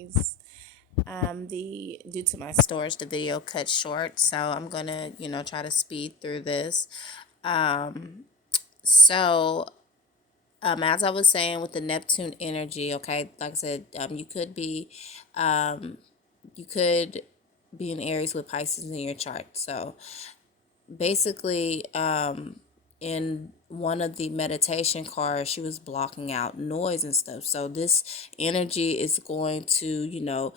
Aries. The due to my storage, the video cut short, so I'm gonna, try to speed through this. Um, so, as I was saying with the Neptune energy, okay, like I said, um, you could be in Aries with Pisces in your chart. So basically, in one of the meditation cards, she was blocking out noise and stuff. So this energy is going to,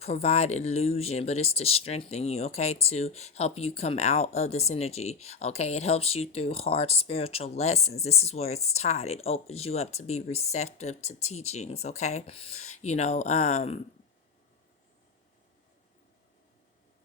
provide illusion, but it's to strengthen you, okay, to help you come out of this energy. Okay, it helps you through hard spiritual lessons. This is where it's tied. It opens you up to be receptive to teachings, okay, you know um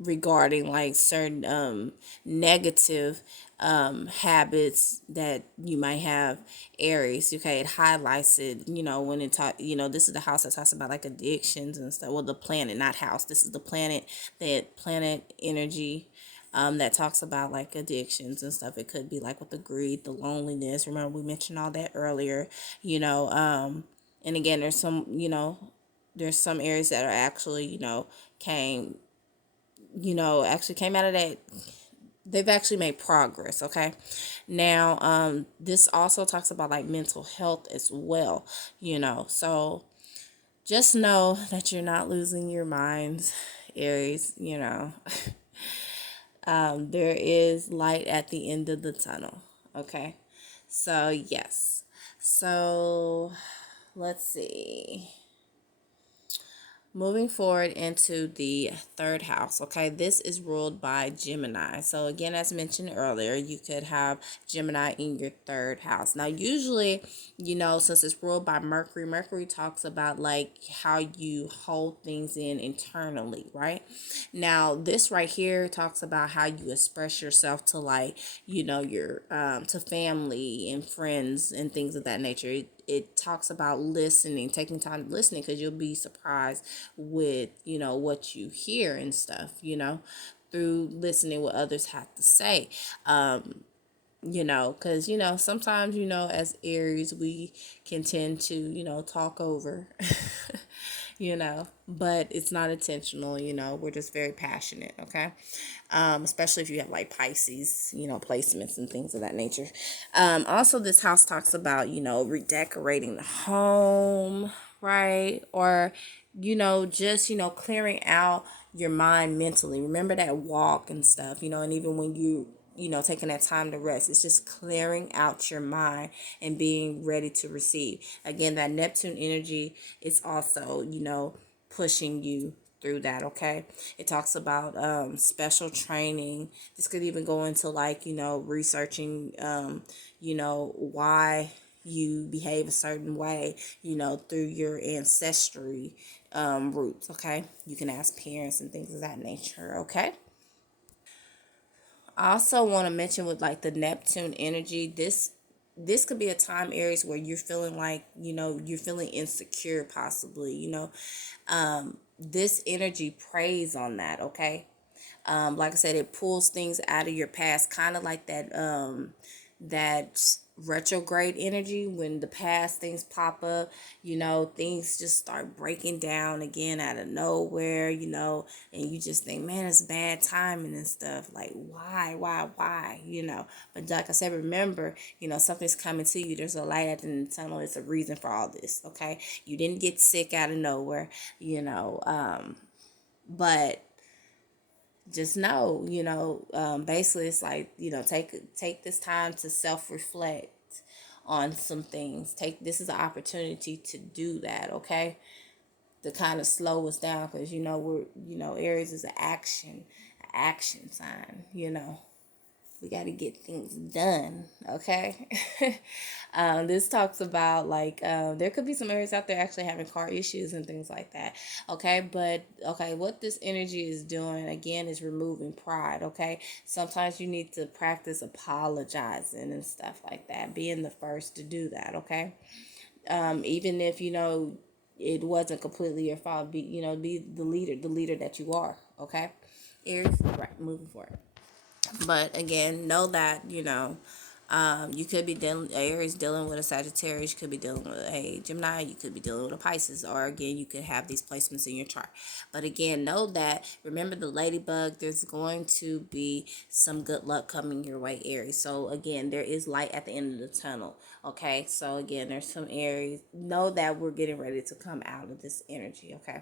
regarding like certain negative habits that you might have. Aries, okay, it highlights it, when it talk, this is the house that talks about like addictions and stuff. Well, the planet, not house, this is the planet, that planet energy, that talks about like addictions and stuff. It could be like with the greed, the loneliness. Remember we mentioned all that earlier. And again, there's some areas that are actually, came actually came out of that. They've actually made progress. Okay, now this also talks about like mental health as well. So just know that you're not losing your minds, Aries. There is light at the end of the tunnel. Okay, so yes. So let's see. Moving forward into the third house, okay, this is ruled by Gemini. So, again, as mentioned earlier, you could have Gemini in your third house. Now, usually, since it's ruled by Mercury, Mercury talks about like how you hold things in internally, right? Now, this right here talks about how you express yourself to like, your to family and friends and things of that nature. It talks about listening, taking time to listening, because you'll be surprised with, what you hear and stuff, through listening what others have to say. Because, sometimes, as Aries, we can tend to, talk over, but it's not intentional, we're just very passionate, okay? Especially if you have like Pisces, placements and things of that nature. Also, this house talks about, redecorating the home, right? Or, just, clearing out your mind mentally. Remember that walk and stuff, and even when taking that time to rest, it's just clearing out your mind and being ready to receive. Again, that Neptune energy is also, pushing you through that. Okay, it talks about special training. This could even go into like, researching why you behave a certain way, through your ancestry roots. Okay, you can ask parents and things of that nature. Okay, I also want to mention with like the Neptune energy, this could be a time, Aries, where you're feeling like, you're feeling insecure, possibly. This energy preys on that. Okay, like I said, it pulls things out of your past, kind of like that retrograde energy. When the past things pop up, things just start breaking down again out of nowhere, and you just think, man, it's bad timing and stuff. Like, why, but like I said, remember, something's coming to you. There's a light at the end of the tunnel. It's a reason for all this. Okay, you didn't get sick out of nowhere, but just know, basically it's like, take this time to self-reflect on some things. Take this is an opportunity to do that. Okay, to kind of slow us down, because we're, Aries is an action sign. We got to get things done. Okay. This talks about like, there could be some areas out there actually having car issues and things like that. Okay, but okay, what this energy is doing again is removing pride. Okay, sometimes you need to practice apologizing and stuff like that, being the first to do that. Okay, even if it wasn't completely your fault, be the leader that you are. Okay, Aries, right, moving forward. But again, know that, You could be dealing Aries dealing with a Sagittarius, you could be dealing with a Gemini, you could be dealing with a Pisces, or again, you could have these placements in your chart. But again, know that, remember the ladybug, there's going to be some good luck coming your way, Aries. So again, there is light at the end of the tunnel. Okay, so again, there's some Aries. Know that we're getting ready to come out of this energy. Okay.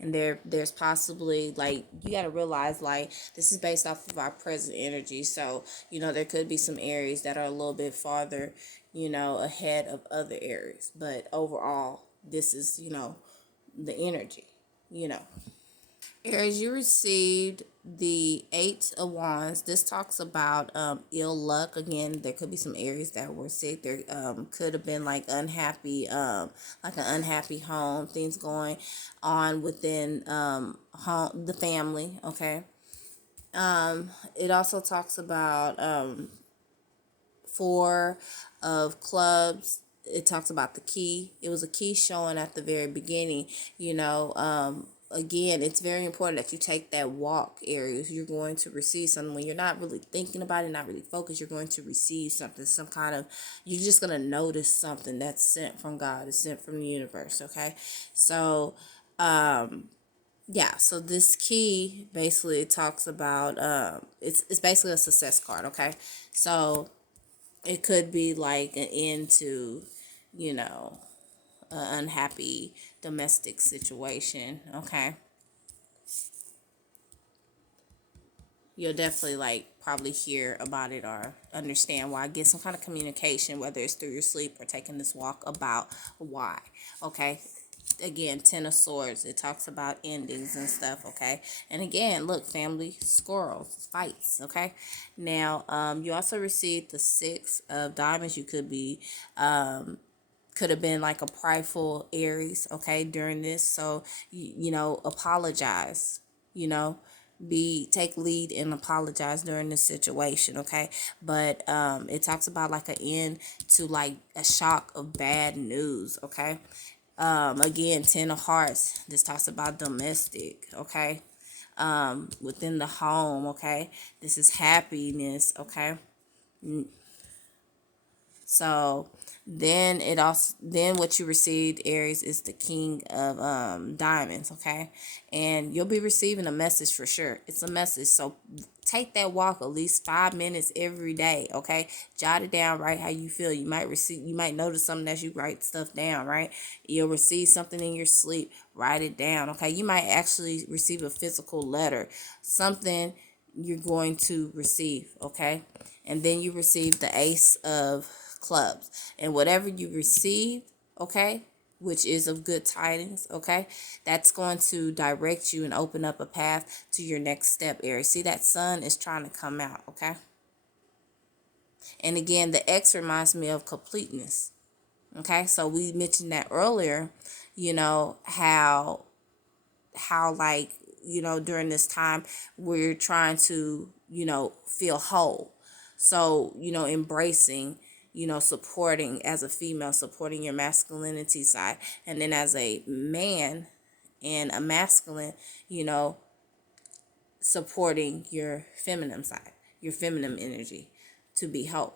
And there's possibly, like, you got to realize, like, this is based off of our present energy. So there could be some areas that are a little bit farther ahead of other areas, but overall this is the energy. you know Aries, you received the Eight of Wands. This talks about ill luck. Again, there could be some Aries that were sick. There could have been like an unhappy home, things going on within the family. Okay. It also talks about Four of Clubs. It talks about the key. It was a key showing at the very beginning. Again, it's very important that you take that walk, Aries. You're going to receive something when you're not really thinking about it, not really focused. You're going to receive something, you're just going to notice something that's sent from God, it's sent from the universe. Okay. So, yeah, so this key basically talks about it's basically a success card. Okay. So it could be like an end to, an unhappy domestic situation. Okay. You'll definitely like probably hear about it or understand why. Get some kind of communication, whether it's through your sleep or taking this walk, about why. Okay. Again, Ten of Swords, it talks about endings and stuff. Okay. And again, look, family, squirrels, fights. Okay. Now, you also received the Six of Diamonds. You could have been like a prideful Aries, okay, during this. So apologize. you know Take lead and apologize during this situation. Okay. But it talks about like an end to like a shock of bad news. Okay. Again, Ten of Hearts, this talks about domestic. Okay. Within the home. Okay. This is happiness. Okay. So then what you received, Aries, is the King of Diamonds. Okay. And you'll be receiving a message for sure. It's a message. So take that walk at least 5 minutes every day. Okay. Jot it down, write how you feel. You might notice something as you write stuff down, right? You'll receive something in your sleep, write it down. Okay. You might actually receive a physical letter, something you're going to receive. Okay. And then you receive the Ace of Clubs, and whatever you receive, okay, which is of good tidings. Okay. That's going to direct you and open up a path to your next step, Aries. See, that sun is trying to come out. Okay. And again, the X reminds me of completeness. Okay. So we mentioned that earlier, how like, during this time we're trying to, feel whole. So, embracing, supporting, as a female, supporting your masculinity side. And then as a man and a masculine, you know, supporting your feminine side, your feminine energy, to be whole.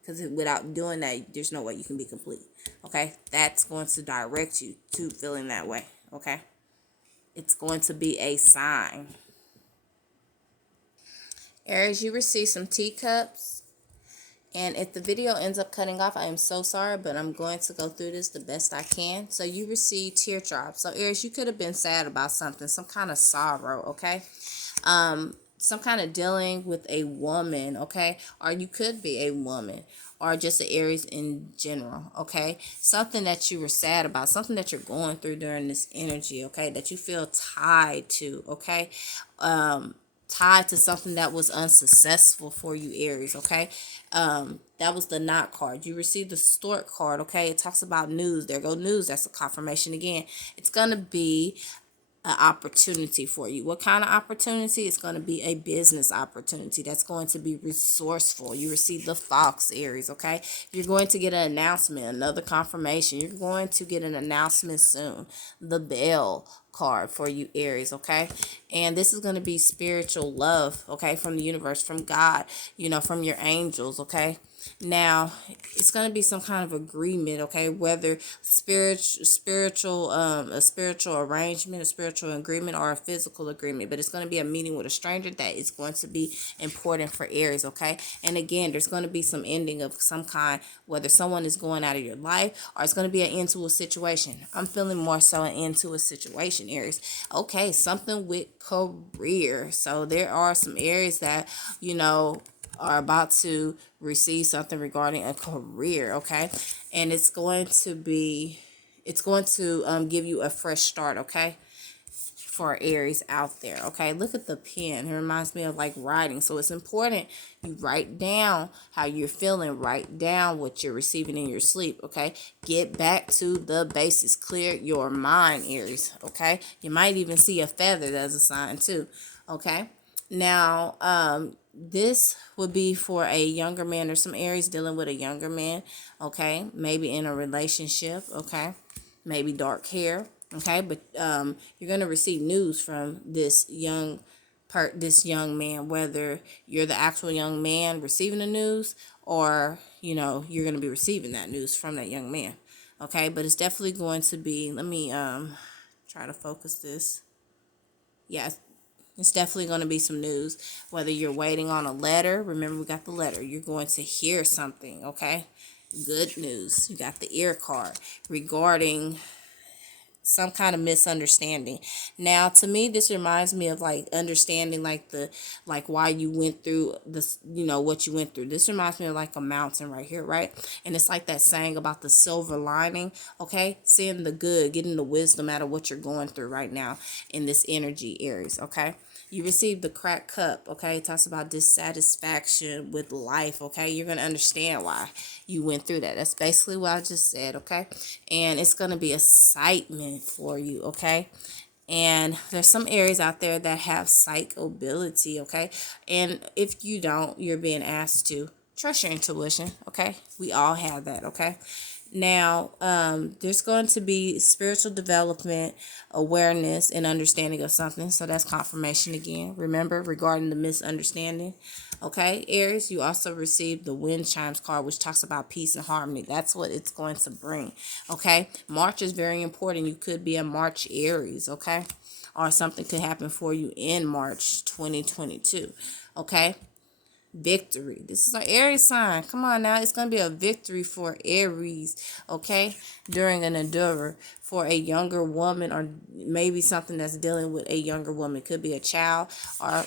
Because without doing that, there's no way you can be complete. Okay. That's going to direct you to feeling that way. Okay. It's going to be a sign. Aries, you receive some teacups. And if the video ends up cutting off, I am so sorry, but I'm going to go through this the best I can. So you receive teardrops. So Aries, you could have been sad about something, some kind of sorrow, okay? Some kind of dealing with a woman, okay? Or you could be a woman, or just an Aries in general, okay? Something that you were sad about, something that you're going through during this energy, okay? That you feel tied to, okay? Tied to something that was unsuccessful for you, Aries, okay? That was the Knot card. You received the Stork card, okay? It talks about news. There go news. That's a confirmation again. It's going to be an opportunity for you. What kind of opportunity? It's going to be a business opportunity that's going to be resourceful. You receive the Fox, Aries, okay? You're going to get an announcement, another confirmation. You're going to get an announcement soon. The Bell card for you, Aries, okay? And this is going to be spiritual love, okay, from the universe, from God, from your angels, okay? Now, it's going to be some kind of agreement, okay? Whether a spiritual arrangement, a spiritual agreement, or a physical agreement. But it's going to be a meeting with a stranger that is going to be important for Aries, okay? And again, there's going to be some ending of some kind, whether someone is going out of your life or it's going to be an end to a situation. I'm feeling more so an end to a situation, Aries. Okay, something with career. So there are some areas that, are about to receive something regarding a career, okay? And it's going to give you a fresh start, okay? For Aries out there, okay? Look at the pen. It reminds me of like writing. So it's important you write down how you're feeling, write down what you're receiving in your sleep, okay? Get back to the basics. Clear your mind, Aries, okay? You might even see a feather. That's a sign too, okay? Now, this would be for a younger man. There's some Aries dealing with a younger man, okay? Maybe in a relationship, okay? Maybe dark hair, okay? But you're going to receive news from this young man, whether you're the actual young man receiving the news or, you're going to be receiving that news from that young man, okay? But it's definitely going to be, let me try to focus this. Yeah, it's definitely going to be some news. Whether you're waiting on a letter, remember we got the letter. You're going to hear something, okay? Good news. You got the ear card regarding some kind of misunderstanding. Now, to me, this reminds me of like understanding like why you went through this, what you went through. This reminds me of like a mountain right here, right? And it's like that saying about the silver lining, okay? Seeing the good, getting the wisdom out of what you're going through right now in this energy, Aries, okay? You received the cracked cup, okay? It talks about dissatisfaction with life, okay? You're going to understand why you went through that. That's basically what I just said, okay? And it's going to be excitement for you, okay? And there's some areas out there that have psych ability, okay? And if you don't, you're being asked to trust your intuition, okay? We all have that, okay? Now, there's going to be spiritual development, awareness, and understanding of something. So that's confirmation again. Remember, regarding the misunderstanding. Okay, Aries, you also received the wind chimes card, which talks about peace and harmony. That's what it's going to bring. Okay, March is very important. You could be a March Aries, okay? Or something could happen for you in March 2022. Okay, victory. This is an Aries sign. Come on now. It's going to be a victory for Aries, okay? During an endeavor for a younger woman, or maybe something that's dealing with a younger woman. It could be a child, or,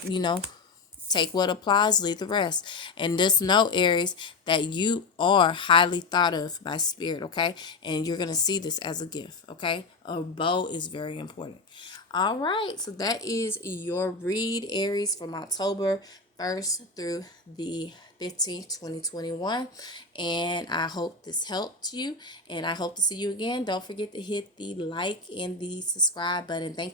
take what applies, leave the rest. And just know, Aries, that you are highly thought of by spirit, okay? And you're going to see this as a gift, okay? A bow is very important. All right, so that is your read, Aries, from October 1st through the 15th, 2021. And I hope this helped you, and I hope to see you again. Don't forget to hit the like and the subscribe button. Thank you.